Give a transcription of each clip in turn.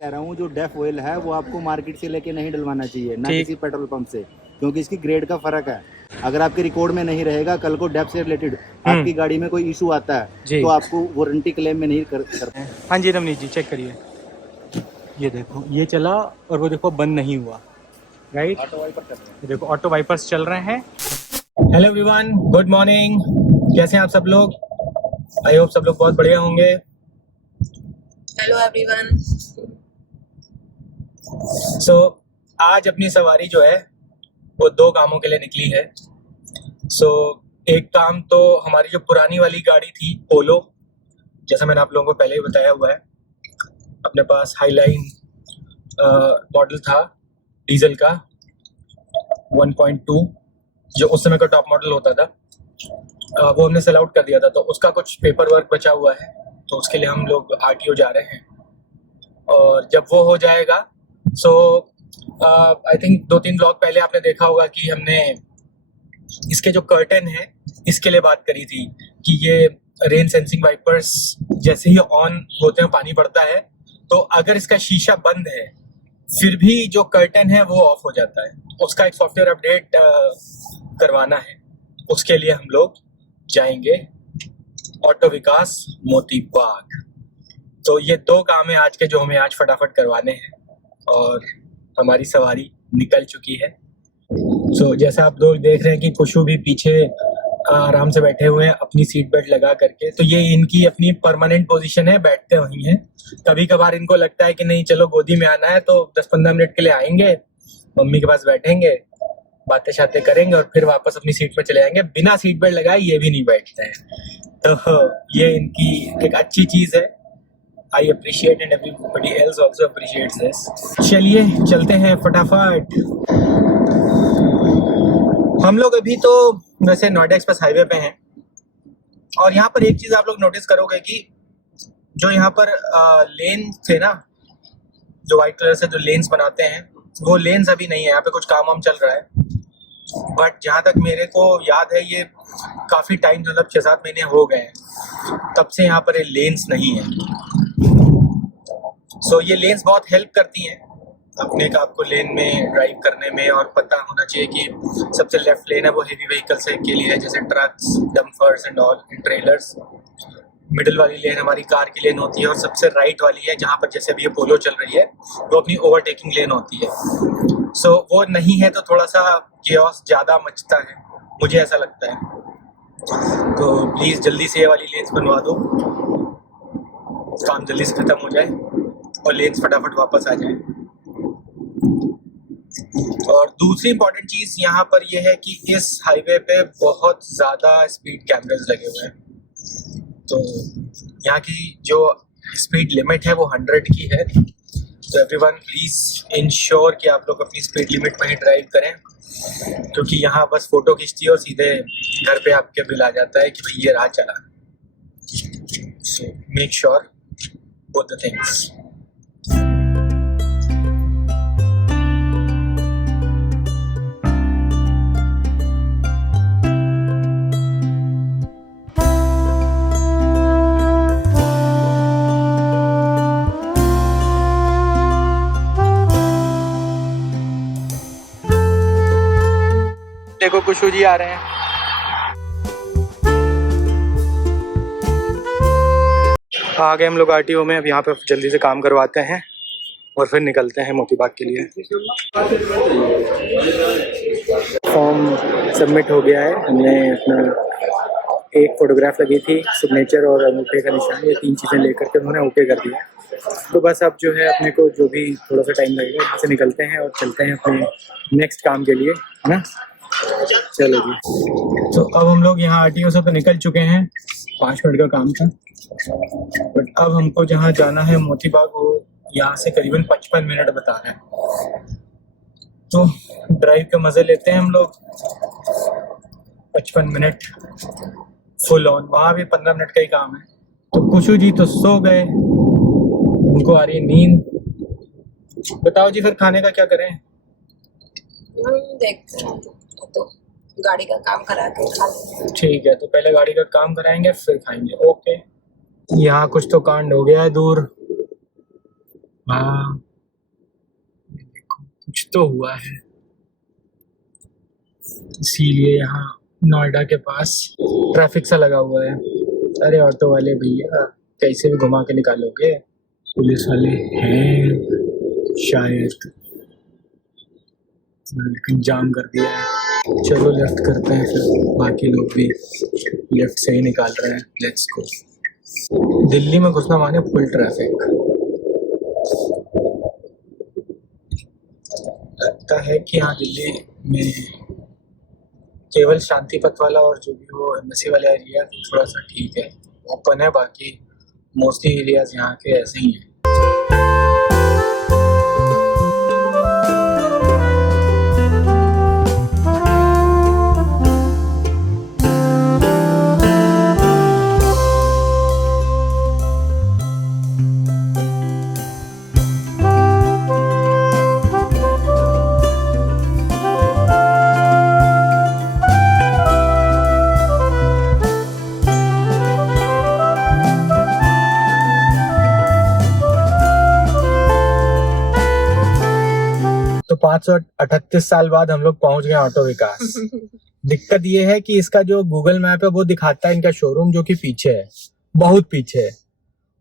कह रहा हूँ जो डेफ ऑयल है वो आपको मार्केट से लेके नहीं डलवाना चाहिए, ना ठीक। किसी पेट्रोल पंप से, क्योंकि इसकी ग्रेड का फर्क है। अगर आपके रिकॉर्ड में नहीं रहेगा, कल को डेफ से रिलेटेड आपकी गाड़ी में कोई इशू आता है जी। तो आपको वारंटी क्लेम में नहीं कर। हाँ जी रमनीत जी, चेक करिए, ये देखो ये चला और वो देखो बंद नहीं हुआ, राइट। ये देखो ऑटो वाइपर्स चल रहे हैं। हेलो एवरीवन, गुड मॉर्निंग, कैसे हैं आप सब लोग? आई होप सब लोग बहुत बढ़िया होंगे। Hello everyone. सो आज अपनी सवारी जो है वो दो कामों के लिए निकली है। एक काम तो हमारी जो पुरानी वाली गाड़ी थी पोलो, जैसा मैंने आप लोगों को पहले ही बताया हुआ है, अपने पास हाईलाइन मॉडल था डीजल का 1.2, जो उस समय का टॉप मॉडल होता था। वो हमने सेल आउट कर दिया था, तो उसका कुछ पेपर वर्क बचा हुआ है, तो उसके लिए हम लोग आरटीओ जा रहे हैं। और जब वो हो जाएगा आई थिंक 2-3 ब्लॉग पहले आपने देखा होगा कि हमने इसके जो कर्टन है इसके लिए बात करी थी कि ये रेन सेंसिंग वाइपर्स जैसे ही ऑन होते हैं पानी पड़ता है, तो अगर इसका शीशा बंद है फिर भी जो कर्टन है वो ऑफ हो जाता है। उसका एक सॉफ्टवेयर अपडेट करवाना है, उसके लिए हम लोग जाएंगे ऑटो विकास मोती बाग। तो ये दो काम है आज के जो हमें आज फटाफट करवाने हैं, और हमारी सवारी निकल चुकी है। जैसा आप लोग देख रहे हैं कि कुशु भी पीछे आराम से बैठे हुए हैं अपनी सीट बेल्ट लगा करके, तो ये इनकी अपनी परमानेंट पोजीशन है, बैठते वहीं हैं। कभी कभार इनको लगता है कि नहीं चलो गोदी में आना है, तो 10-15 मिनट के लिए आएंगे, मम्मी के पास बैठेंगे, बातें शातें करेंगे और फिर वापस अपनी सीट पर चले जाएंगे। बिना सीट बेल्ट लगाए ये भी नहीं बैठते हैं, तो ये इनकी एक अच्छी चीज है। I appreciate and everybody else also appreciates this. चलिए चलते हैं फटाफट। हम लोग अभी तो वैसे नोएडा एक्सप्रेस हाईवे पे हैं, और यहाँ पर एक चीज आप लोग नोटिस करोगे कि जो यहाँ पर लेन थे ना, जो व्हाइट कलर से जो लेन्स बनाते हैं, वो लेन्स अभी नहीं है। यहाँ पे कुछ काम चल रहा है, बट जहाँ तक मेरे को याद है ये काफी टाइम, मतलब 6-7 महीने हो गए हैं तब से यहाँ पर ये लेन्स नहीं है। ये लेन्स बहुत हेल्प करती हैं अपने आपको लेन में ड्राइव करने में, और पता होना चाहिए कि सबसे लेफ्ट लेन है वो हेवी व्हीकल्स के लिए है, जैसे trucks, dumpers and all, trailers. Middle वाली लेन हमारी कार की लेन होती है, और सबसे राइट वाली है जहाँ पर जैसे अभी ये पोलो चल रही है वो अपनी ओवरटेकिंग लेन होती है। वो नहीं है तो थोड़ा सा chaos ज़्यादा मचता है, मुझे ऐसा लगता है। तो प्लीज़ जल्दी से ये वाली लेन्स बनवा दो, काम जल्दी से ख़त्म हो जाए और लेन्स फटाफट वापस आ जाए। और दूसरी इम्पॉर्टेंट चीज़ यहाँ पर यह है कि इस हाईवे पे बहुत ज़्यादा स्पीड कैमरास लगे हुए हैं। तो यहाँ की जो स्पीड लिमिट है वो 100 की है, तो एवरीवन प्लीज़ इंश्योर कि आप लोग अपनी स्पीड लिमिट में ही ड्राइव करें, क्योंकि यहाँ बस फ़ोटो खींचती है और सीधे घर पे आपके बिल आ जाता है कि भाई ये राह चला। So make sure both the things. देखो कुशु जी आ रहे हैं। आ गए हम लोग आरटीओ में। अब यहाँ पे जल्दी से काम करवाते हैं और फिर निकलते हैं मोती बाग के लिए। फॉर्म सबमिट हो गया है, हमने अपना एक फ़ोटोग्राफ लगी थी, सिग्नेचर और अंगूठे का निशान, ये 3 चीज़ें लेकर के उन्होंने ओके कर दिया। तो बस अब जो है अपने को जो भी थोड़ा सा टाइम लगेगा, यहाँ से निकलते हैं और चलते हैं अपने नेक्स्ट काम के लिए, है ना। चलो जी, तो अब हम लोग यहाँ आरटीओ से तो निकल चुके हैं, 5 मिनट का काम था, बट अब हमको जहाँ जाना है मोती बाग, वो यहाँ से करीबन 55 मिनट बता रहा है। तो ड्राइव के मज़े लेते हैं हम लोग। 55 मिनट फुल ऑन, वहाँ भी 15 मिनट का ही काम है। तो कुशु जी तो सो गए, उनको आ रही है नींद। बताओ जी फिर खाने का क्या करें? देखते हैं, तो गाड़ी का काम करा के खा लेंगे। ठीक है, तो पहले गाड़ी का काम कराएंगे फिर खाएंगे। ओके। यहाँ कुछ तो कांड हो गया है दूर, हाँ देखो कुछ तो हुआ है, इसीलिए यहाँ नोएडा के पास ट्रैफिक सा लगा हुआ है। अरे ऑटो वाले भैया कैसे भी घुमा के निकालोगे, पुलिस वाले हैं शायद, लेकिन जाम कर दिया है। चलो लेफ्ट करते हैं फिर, बाकी लोग भी लेफ्ट से ही निकाल रहे हैं। Let's go. दिल्ली में घुसना माने फुल ट्रैफिक। लगता है कि हाँ दिल्ली में केवल शांति पथ वाला और जो भी वो एम्बेसी वाला एरिया थोड़ा सा ठीक है, ओपन है, बाकी मोस्टली एरियाज यहाँ के ऐसे ही हैं। तो 538 साल बाद हम लोग पहुंच गए ऑटो विकास। दिक्कत ये है कि इसका जो गूगल मैप है वो दिखाता है इनका शोरूम जो कि पीछे है, बहुत पीछे है,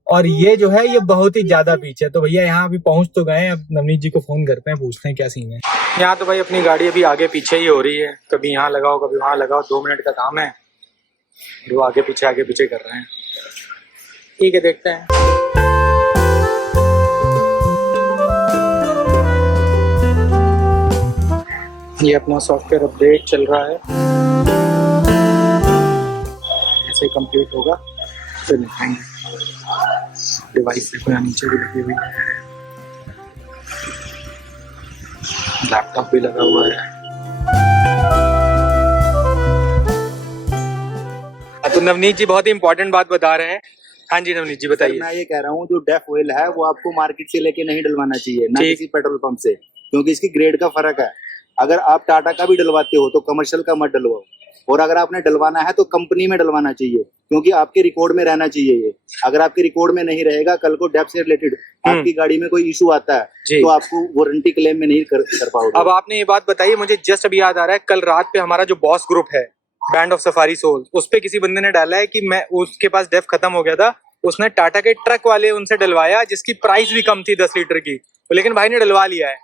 और ये जो है ये बहुत ही ज्यादा पीछे है। तो भैया यहाँ अभी पहुंच तो गए, अब नवनीत जी को फोन करते हैं, पूछते हैं क्या सीन है। यहाँ तो भाई अपनी गाड़ी अभी आगे पीछे ही हो रही है, कभी यहाँ लगाओ कभी वहां लगाओ, 2 मिनट का काम है, वो आगे पीछे कर रहे हैं। ठीक है देखते हैं। ये अपना सॉफ्टवेयर अपडेट चल रहा है, जैसे कंप्लीट होगा फिर दिखाएंगे। डिवाइस देखो यहाँ नीचे भी लगी हुई है, लैपटॉप भी लगा हुआ है। तो नवनीत जी बहुत ही इंपॉर्टेंट बात बता रहे हैं। हाँ जी नवनीत जी बताइए। मैं ये कह रहा हूँ जो डेफ ऑयल है वो आपको मार्केट से लेके नहीं डलवाना चाहिए, ना किसी पेट्रोल पंप से, क्योंकि इसकी ग्रेड का फर्क है। अगर आप टाटा का भी डलवाते हो तो कमर्शियल का मत डलवाओ, और अगर आपने डलवाना है तो कंपनी में डलवाना चाहिए, क्योंकि आपके रिकॉर्ड में रहना चाहिए ये। अगर आपके रिकॉर्ड में नहीं रहेगा, कल को डेफ से रिलेटेड आपकी गाड़ी में कोई इशू आता है तो आपको वारंटी क्लेम में नहीं कर पाओगे। अब आपने ये बात बताई, मुझे जस्ट अभी याद आ रहा है, कल रात पे हमारा जो बॉस ग्रुप है बैंड ऑफ सफारी सोल, उस पे किसी बंदे ने डाला है कि मैं उसके पास डेफ खत्म हो गया था, उसने टाटा के ट्रक वाले उनसे डलवाया जिसकी प्राइस भी कम थी 10 लीटर की, लेकिन भाई ने डलवा लिया है।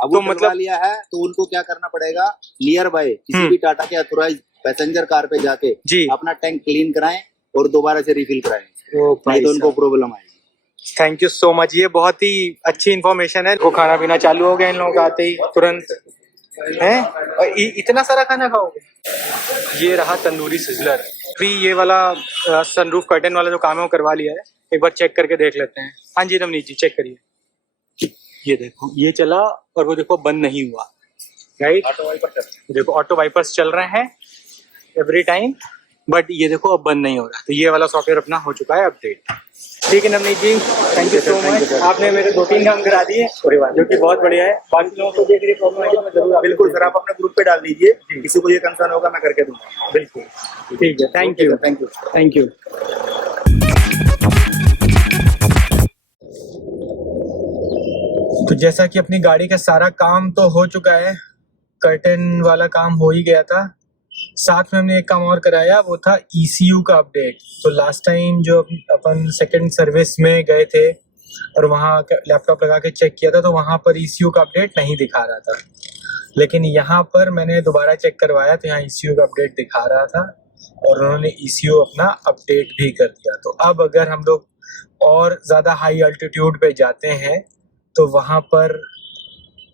अब तो मतलब लिया है तो उनको क्या करना पड़ेगा, नियर बाय किसी भी टाटा के अथोराइज पैसेंजर कार पे जाके अपना टैंक क्लीन कराएं और दोबारा से रिफिल कराएं, नहीं तो उनको प्रॉब्लम आएगी। थैंक यू सो मच, ये बहुत ही अच्छी इन्फॉर्मेशन है। वो खाना पीना चालू हो गया इन लोगों का आते ही तुरंत है, और इतना सारा खाना खाओगे। ये रहा तंदूरी सिजलर। अभी ये वाला सनरूफ कर्टन वाला जो काम है वो करवा लिया है, एक बार चेक करके देख लेते हैं। हाँ जी नवनीत जी चेक करिए, ये देखो ये चला और वो देखो बंद नहीं हुआ, राइट। ऑटो वाइपर्स देखो, ऑटो वाइपर्स चल रहे हैं एवरी टाइम, बट ये देखो अब बंद नहीं हो रहा। तो ये वाला सॉफ्टवेयर अपना हो चुका है अपडेट। ठीक है नवनीत जी, थैंक यू सो मच, आपने मेरे 2-3 काम करा दिए जो कि बहुत बढ़िया है। बाकी लोगों को भी प्रॉब्लम है मैं जरूर बिल्कुल सर, आप अपने ग्रुप पे डाल दीजिए, किसी को ये कंसर्न होगा मैं करके दूंगा। बिल्कुल ठीक है, thank you thank you thank you. तो जैसा कि अपनी गाड़ी का सारा काम तो हो चुका है, कर्टन वाला काम हो ही गया था, साथ में हमने एक काम और कराया, वो था ECU का अपडेट। तो लास्ट टाइम जो अपन सेकंड सर्विस में गए थे और वहाँ लैपटॉप लगा के चेक किया था तो वहाँ पर ECU का अपडेट नहीं दिखा रहा था, लेकिन यहाँ पर मैंने दोबारा चेक करवाया तो यहाँ ECU का अपडेट दिखा रहा था और उन्होंने ECU अपना अपडेट भी कर दिया। तो अब अगर हम लोग और ज़्यादा हाई अल्टीट्यूड पे जाते हैं तो वहाँ पर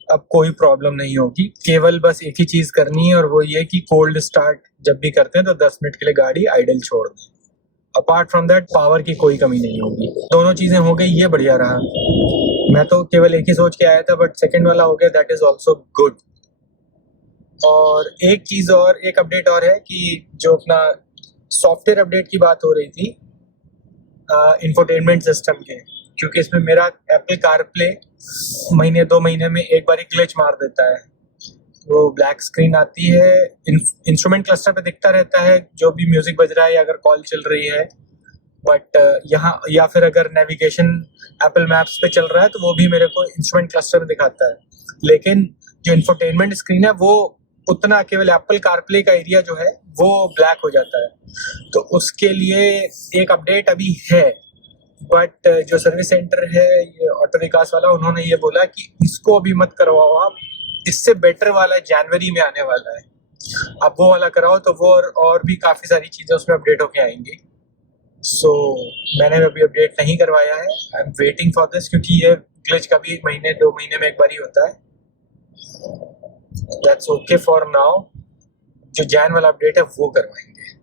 अब कोई प्रॉब्लम नहीं होगी, केवल बस एक ही चीज़ करनी है और वो ये कि कोल्ड स्टार्ट जब भी करते हैं तो 10 मिनट के लिए गाड़ी आइडल छोड़ दें। अपार्ट फ्रॉम दैट पावर की कोई कमी नहीं होगी। दोनों चीज़ें हो गई, ये बढ़िया रहा। मैं तो केवल एक ही सोच के आया था, बट सेकंड वाला हो गया, दैट इज़ ऑल्सो गुड। और एक चीज़ और, एक अपडेट और है कि जो अपना सॉफ्टवेयर अपडेट की बात हो रही थी इंफोटेनमेंट सिस्टम के, क्योंकि इसमें मेरा एप्पल कारप्ले महीने 2 महीने में एक बार ग्लिच मार देता है, वो ब्लैक स्क्रीन आती है, इंस्ट्रूमेंट क्लस्टर पे दिखता रहता है जो भी म्यूजिक बज रहा है या अगर कॉल चल रही है, बट यहाँ या फिर अगर नेविगेशन एप्पल मैप्स पे चल रहा है तो वो भी मेरे को इंस्ट्रूमेंट क्लस्टर में दिखाता है, लेकिन जो इंफोटेनमेंट स्क्रीन है वो उतना केवल एप्पल कारप्ले का एरिया जो है वो ब्लैक हो जाता है। तो उसके लिए एक अपडेट अभी है, बट जो सर्विस सेंटर है ये ऑटो विकास वाला, उन्होंने ये बोला कि इसको अभी मत करवाओ आप, इससे बेटर वाला जनवरी में आने वाला है, अब वो वाला कराओ तो वो और भी काफ़ी सारी चीज़ें उसमें अपडेट होके आएंगी। सो मैंने अभी अपडेट नहीं करवाया है, I am waiting for this, क्योंकि ये ग्लिच कभी 1-2 महीने में एक बार ही होता है। दैट्स ओके फॉर नाउ, जो जैन वाला अपडेट है वो करवाएंगे।